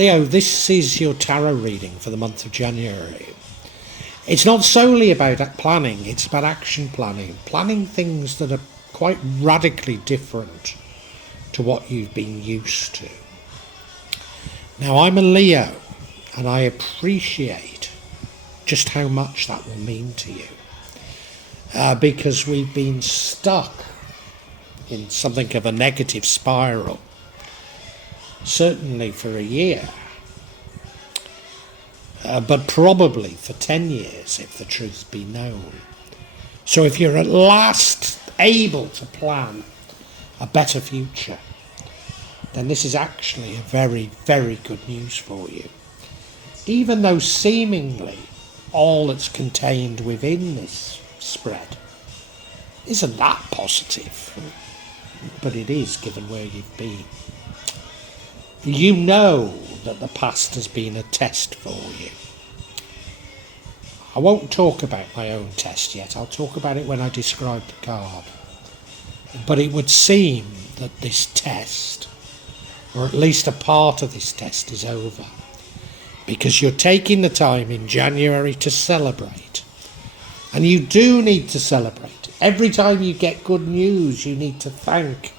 Leo, this is your tarot reading for the month of January. It's not solely about planning, it's about action planning. Planning things that are quite radically different to what you've been used to. Now, I'm a Leo, and I appreciate just how much that will mean to you. Because we've been stuck in something of a negative spiral, certainly for a year, but probably for 10 years if the truth be known. So if you're at last able to plan a better future, then this is actually a very, very good news for you. Even though seemingly all that's contained within this spread isn't that positive, but it is given where you've been. You know that the past has been a test for you. I won't talk about my own test yet, I'll talk about it when I describe the card. But it would seem that this test, or at least a part of this test, is over. Because you're taking the time in January to celebrate. And you do need to celebrate. Every time you get good news, you need to thank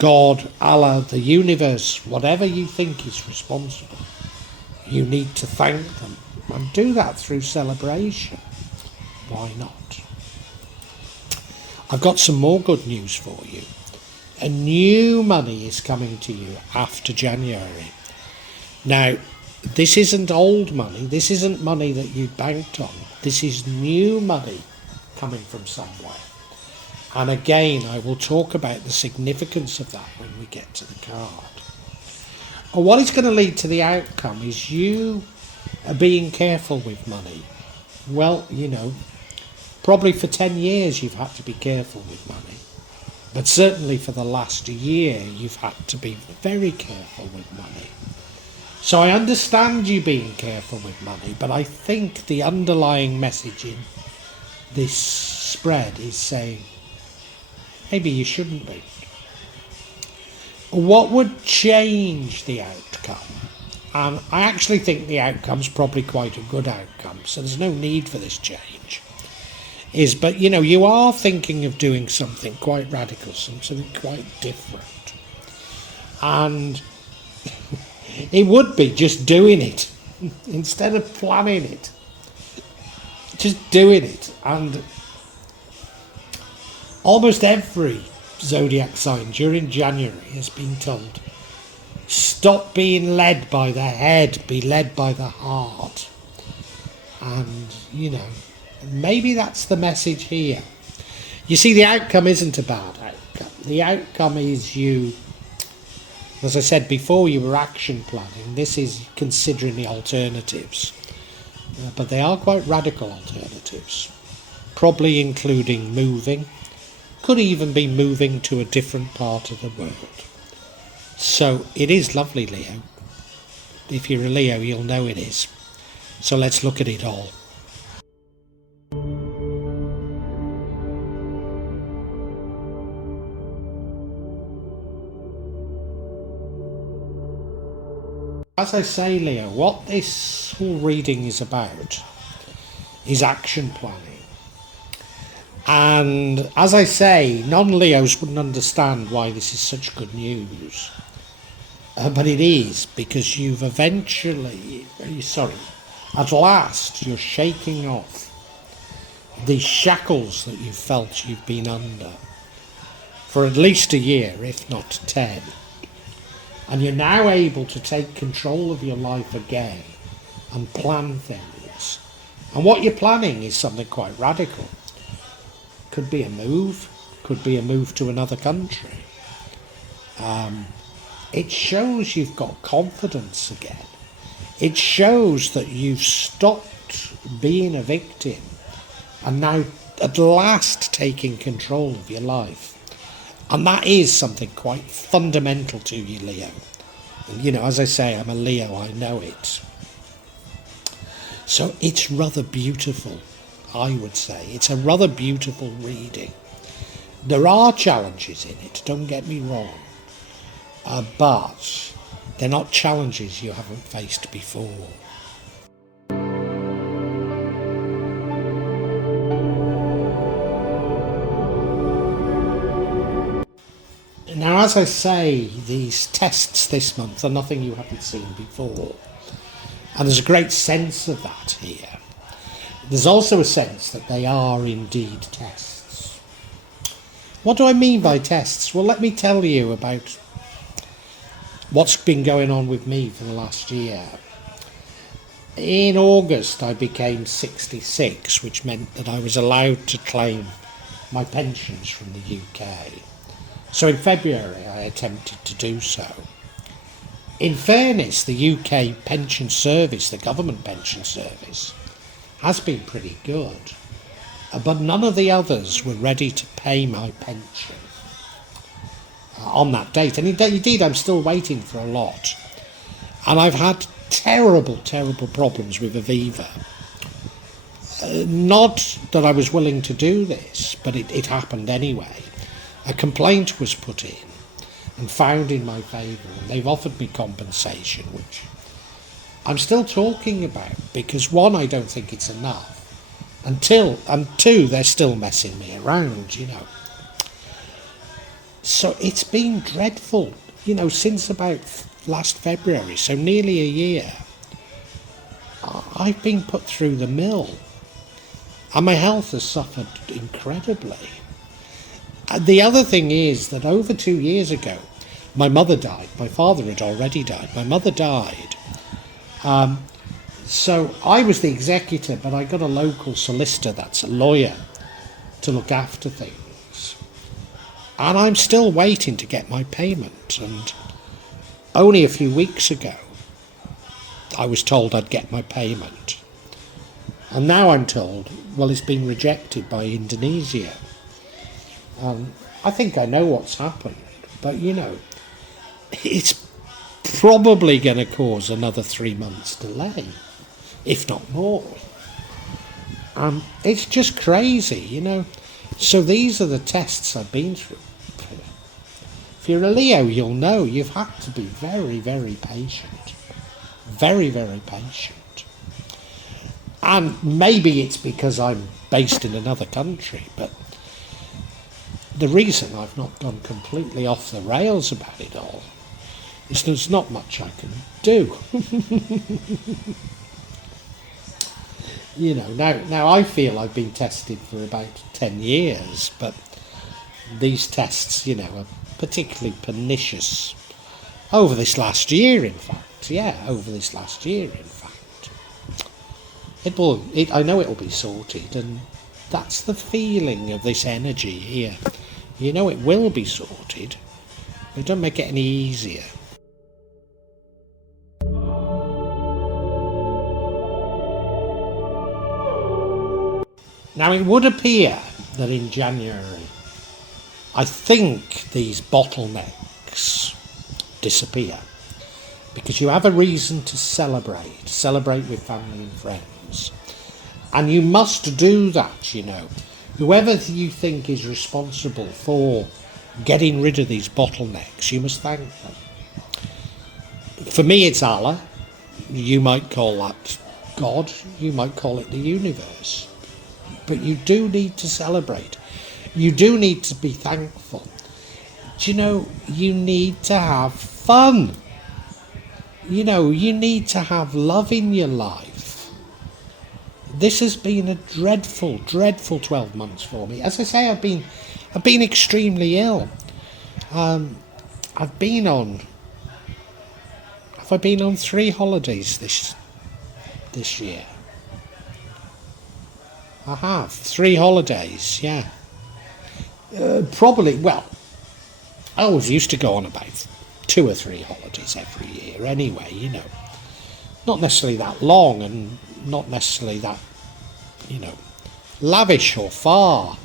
God, Allah, the universe, whatever you think is responsible. You need to thank them. And do that through celebration. Why not? I've got some more good news for you. A new money is coming to you after January. Now, this isn't old money. This isn't money that you banked on. This is new money coming from somewhere. And again, I will talk about the significance of that when we get to the card. And what is going to lead to the outcome is you being careful with money. Well, you know, probably for 10 years you've had to be careful with money. But certainly for the last year you've had to be very careful with money. So I understand you being careful with money, but I think the underlying message in this spread is saying, maybe you shouldn't be. What would change the outcome? And I actually think the outcome's probably quite a good outcome, so there's no need for this change. But you know, you are thinking of doing something quite radical, something quite different. And it would be just doing it, instead of planning it. Just doing it. And almost every zodiac sign during January has been told, stop being led by the head, be led by the heart. And, you know, maybe that's the message here. You see, the outcome isn't a bad outcome. The outcome is you, as I said before, you were action planning. This is considering the alternatives. But they are quite radical alternatives. Probably including moving. Could even be moving to a different part of the world. So it is lovely, Leo. If you're a Leo, you'll know it is. So let's look at it all. As I say, Leo, what this whole reading is about is action planning. And as I say, non-Leos wouldn't understand why this is such good news. But it is, because you've at last you're shaking off the shackles that you've felt you've been under for at least a year, if not 10. And you're now able to take control of your life again and plan things. And what you're planning is something quite radical. Could be a move, could be a move to another country. It shows you've got confidence again. It shows that you've stopped being a victim and now at last taking control of your life. And that is something quite fundamental to you, Leo. And you know, as I say, I'm a Leo, I know it. So it's rather beautiful, I would say. It's a rather beautiful reading. There are challenges in it, don't get me wrong. But They're not challenges you haven't faced before. Now, as I say, these tests this month are nothing you haven't seen before. And there's a great sense of that here. There's also a sense that they are indeed tests. What do I mean by tests? Well, let me tell you about what's been going on with me for the last year. In August, I became 66, which meant that I was allowed to claim my pensions from the UK. So in February, I attempted to do so. In fairness, the UK pension service, the government pension service, has been pretty good, but none of the others were ready to pay my pension on that date. And indeed, I'm still waiting for a lot. And I've had terrible, terrible problems with Aviva. Not that I was willing to do this, but it happened anyway. A complaint was put in and found in my favour, and they've offered me compensation, which I'm still talking about, because one, I don't think it's enough, and two, they're still messing me around, So it's been dreadful, since about last February, so nearly a year. I've been put through the mill, and my health has suffered incredibly. The other thing is that over 2 years ago, my mother died. My father had already died. My mother died. So I was the executor, but I got a local solicitor, that's a lawyer, to look after things. And I'm still waiting to get my payment. And only a few weeks ago, I was told I'd get my payment. And now I'm told, well, it's been rejected by Indonesia. I think I know what's happened, but it's probably going to cause another 3 months delay, if not more. It's just crazy, So these are the tests I've been through. If you're a Leo, you'll know you've had to be very, very patient. Very, very patient. And maybe it's because I'm based in another country, but the reason I've not gone completely off the rails about it all is there's not much I can do. Now I feel I've been tested for about 10 years, but these tests, are particularly pernicious over this last year, in fact. Yeah, over this last year, in fact. I know it'll be sorted, and that's the feeling of this energy here. It will be sorted, but it don't make it any easier. Now, it would appear that in January, I think these bottlenecks disappear, because you have a reason to celebrate with family and friends. And you must do that, Whoever you think is responsible for getting rid of these bottlenecks, you must thank them. For me, it's Allah. You might call that God. You might call it the universe. But you do need to celebrate. You do need to be thankful. You need to have fun. You need to have love in your life. This has been a dreadful, dreadful 12 months for me. As I say, I've been extremely ill. Have I been on 3 holidays this year? I have 3 holidays. Yeah. Probably. Well, I always used to go on about 2 or 3 holidays every year. Anyway, not necessarily that long, and not necessarily that, lavish or far.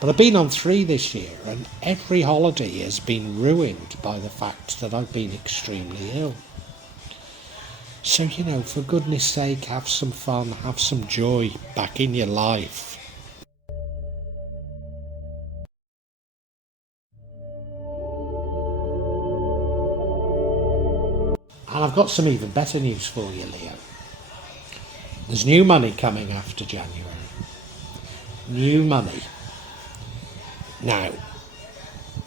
But I've been on 3 this year, and every holiday has been ruined by the fact that I've been extremely ill. So, for goodness sake, have some fun, have some joy back in your life. got some even better news for you, Leo. There's new money coming after January. New money. Now,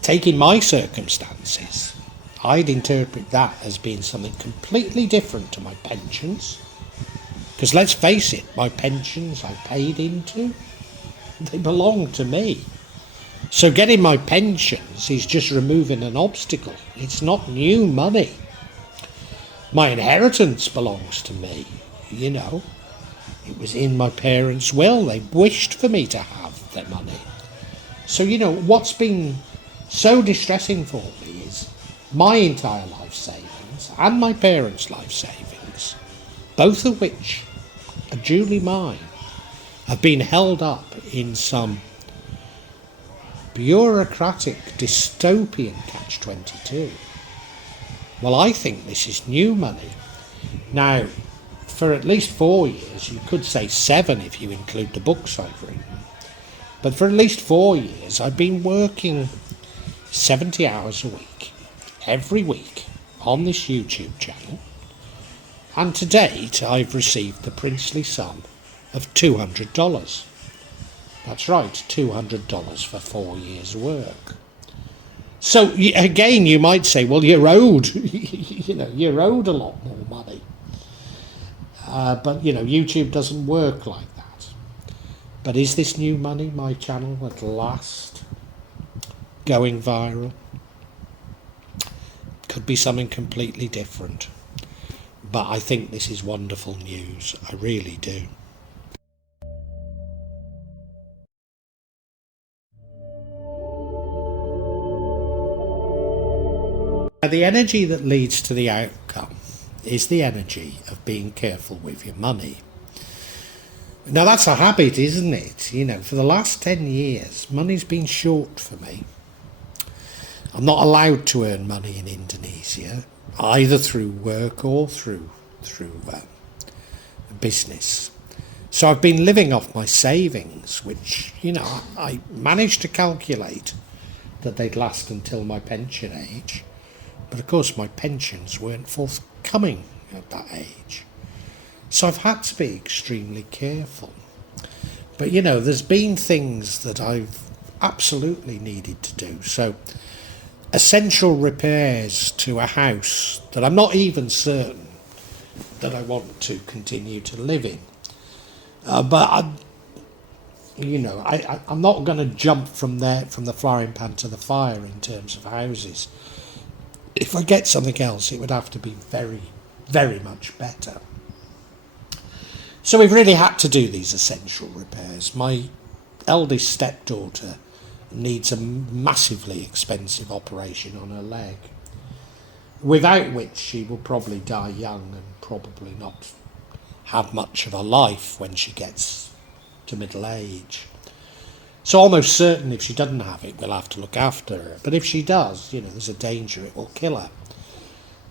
taking my circumstances, I'd interpret that as being something completely different to my pensions. Because let's face it, my pensions I paid into, they belong to me. So getting my pensions is just removing an obstacle. It's not new money. My inheritance belongs to me, you know. It was in my parents' will. They wished for me to have their money. So, you know, what's been so distressing for me is my entire life savings and my parents' life savings, both of which are duly mine, have been held up in some bureaucratic dystopian catch-22. Well, I think this is new money. Now, for at least 4 years, you could say 7 if you include the books I've written, but for at least 4 years I've been working 70 hours a week, every week, on this YouTube channel, and to date I've received the princely sum of $200. That's right, $200 for 4 years' work. So again, you might say, well, you're owed, you're owed a lot more money. But, YouTube doesn't work like that. But is this new money, my channel, at last going viral? Could be something completely different. But I think this is wonderful news. I really do. Now, the energy that leads to the outcome is the energy of being careful with your money. Now, that's a habit, isn't it? For the last 10 years, money's been short for me. I'm not allowed to earn money in Indonesia, either through work or through business. So I've been living off my savings, which, I managed to calculate that they'd last until my pension age. But of course my pensions weren't forthcoming at that age. So I've had to be extremely careful. But there's been things that I've absolutely needed to do. So essential repairs to a house that I'm not even certain that I want to continue to live in. But I'm not going to jump from the frying pan to the fire in terms of houses. If I get something else, it would have to be very, very much better. So we've really had to do these essential repairs. My eldest stepdaughter needs a massively expensive operation on her leg, without which she will probably die young and probably not have much of a life when she gets to middle age. So almost certain if she doesn't have it, we'll have to look after her. But if she does, there's a danger it will kill her.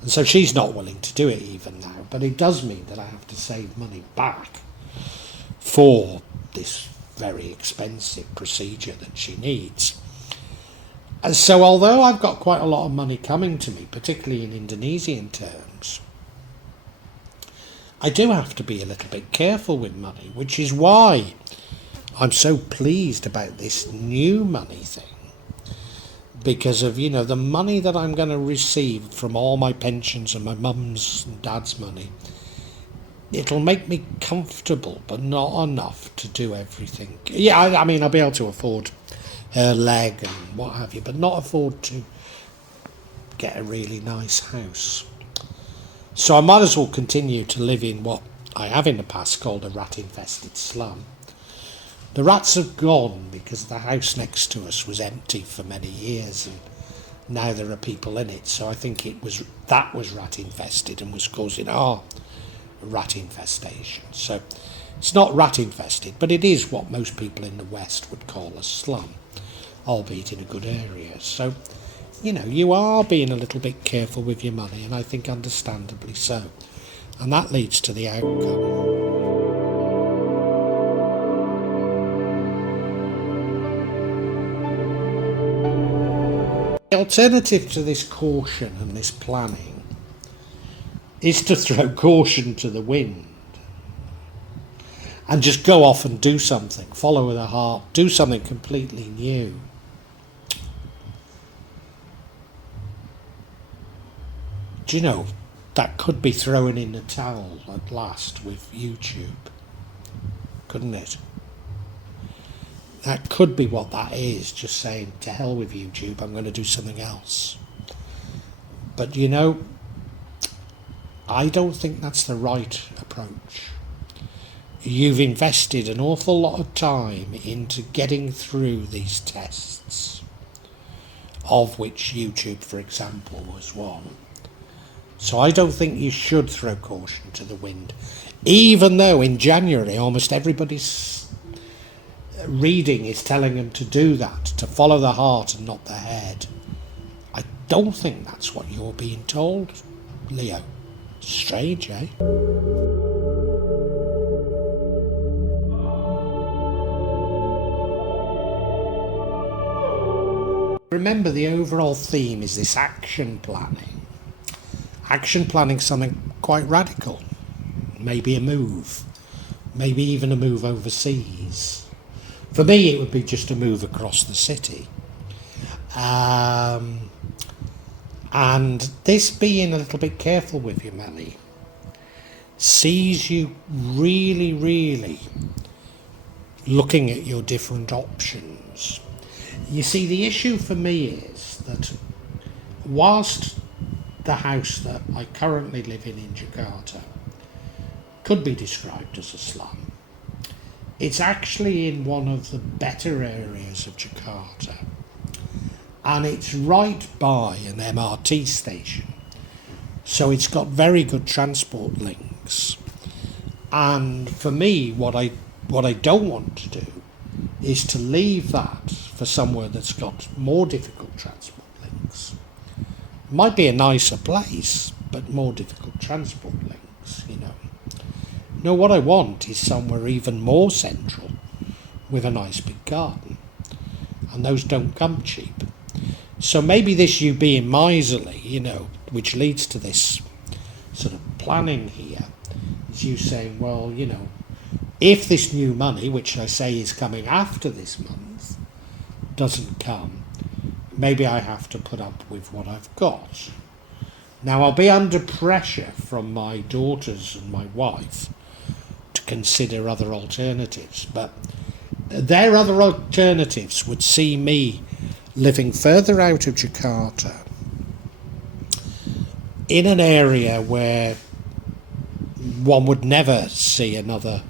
And so she's not willing to do it even now. But it does mean that I have to save money back for this very expensive procedure that she needs. And so although I've got quite a lot of money coming to me, particularly in Indonesian terms, I do have to be a little bit careful with money, which is why I'm so pleased about this new money thing, because of, the money that I'm going to receive from all my pensions and my mum's and dad's money. It'll make me comfortable, but not enough to do everything. Yeah, I mean, I'll be able to afford her leg and what have you, but not afford to get a really nice house. So I might as well continue to live in what I have in the past called a rat-infested slum. The rats have gone because the house next to us was empty for many years and now there are people in it. So I think that was rat infested and was causing our rat infestation. So it's not rat infested, but it is what most people in the West would call a slum, albeit in a good area. So, you are being a little bit careful with your money, and I think understandably so. And that leads to the outcome. The alternative to this caution and this planning is to throw caution to the wind and just go off and do something, follow the heart, do something completely new. Do you know, that could be throwing in the towel at last with YouTube, couldn't it? That could be what that is, just saying, to hell with YouTube, I'm going to do something else. But you know, I don't think that's the right approach. You've invested an awful lot of time into getting through these tests, of which YouTube, for example, was one. So I don't think you should throw caution to the wind, even though in January almost everybody's reading is telling them to do that, to follow the heart and not the head. I don't think that's what you're being told, Leo. Strange, eh? Remember, the overall theme is this action planning. Action planning, something quite radical. Maybe a move. Maybe even a move overseas. For me, it would be just a move across the city. And this being a little bit careful with you, Melly, sees you really, really looking at your different options. You see, the issue for me is that whilst the house that I currently live in Jakarta could be described as a slum, it's actually in one of the better areas of Jakarta, and it's right by an MRT station, so it's got very good transport links. And for me, what I don't want to do is to leave that for somewhere that's got more difficult transport links. Might be a nicer place, but more difficult transport links, you know. No, what I want is somewhere even more central with a nice big garden, and those don't come cheap. So maybe this you being miserly, you know, which leads to this sort of planning here, is you saying, well, you know, if this new money, which I say is coming after this month, doesn't come, maybe I have to put up with what I've got. Now, I'll be under pressure from my daughters and my wife to consider other alternatives, but their other alternatives would see me living further out of Jakarta in an area where one would never see another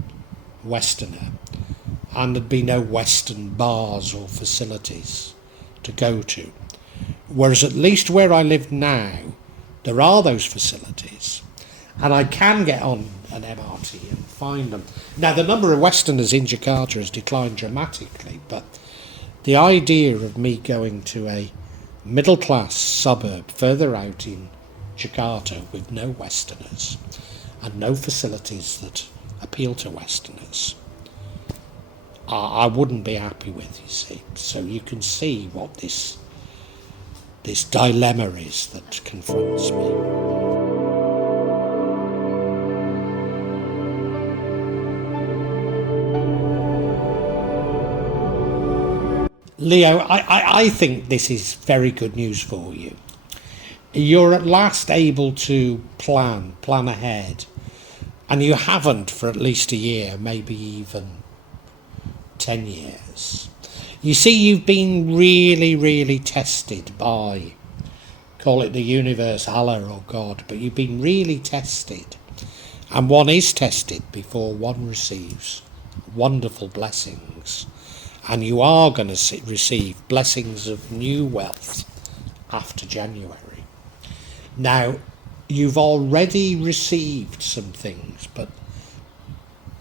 Westerner, and there'd be no Western bars or facilities to go to. Whereas at least where I live now, there are those facilities, and I can get on an MRT and find them. Now, the number of Westerners in Jakarta has declined dramatically, but the idea of me going to a middle-class suburb further out in Jakarta with no Westerners and no facilities that appeal to Westerners, I wouldn't be happy with, you see. So you can see what this dilemma is that confronts me. Leo, I think this is very good news for you. You're at last able to plan ahead, and you haven't for at least a year, maybe even 10 years. You see, you've been really, really tested by, call it the universe, Allah or God, but you've been really tested. And one is tested before one receives wonderful blessings. And you are going to receive blessings of new wealth after January. Now, you've already received some things, but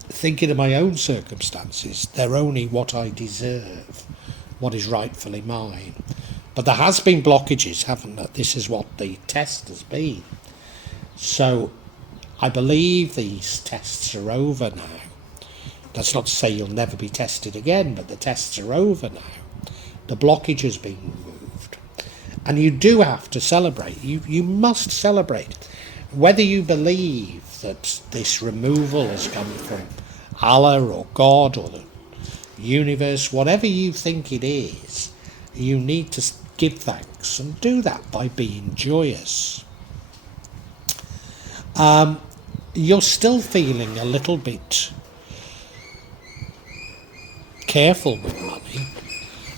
thinking of my own circumstances, they're only what I deserve, what is rightfully mine. But there has been blockages, haven't there? This is what the test has been. So I believe these tests are over now. That's not to say you'll never be tested again, but the tests are over now. The blockage has been removed. And you do have to celebrate. You must celebrate. Whether you believe that this removal has come from Allah or God or the universe, whatever you think it is, you need to give thanks and do that by being joyous. You're still feeling a little bit careful with money,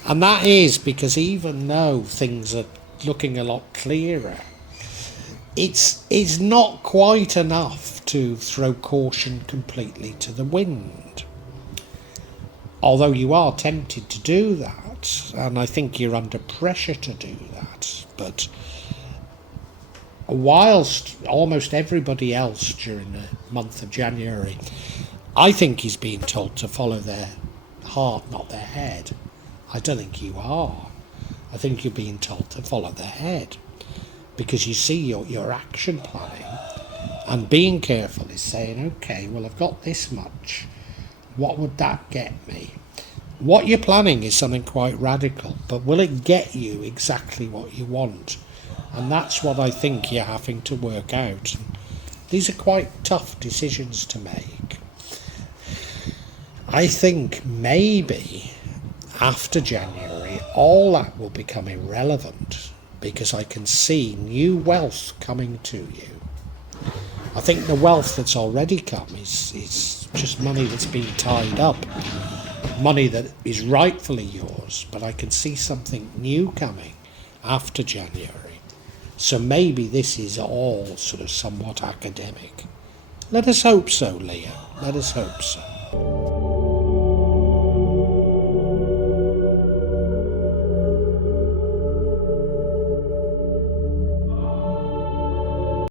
and that is because even though things are looking a lot clearer, it's not quite enough to throw caution completely to the wind. Although you are tempted to do that, and I think you're under pressure to do that, but whilst almost everybody else during the month of January, I think, is being told to follow their heart, not their head. I don't think you are. I think you're being told to follow their head, because you see your action planning, and being careful is saying, okay, well, I've got this much. What would that get me? What you're planning is something quite radical, but will it get you exactly what you want? And that's what I think you're having to work out. These are quite tough decisions to make. I think maybe after January, all that will become irrelevant, because I can see new wealth coming to you. I think the wealth that's already come is just money that's been tied up, money that is rightfully yours, but I can see something new coming after January. So maybe this is all sort of somewhat academic. Let us hope so, Leah. Let us hope so.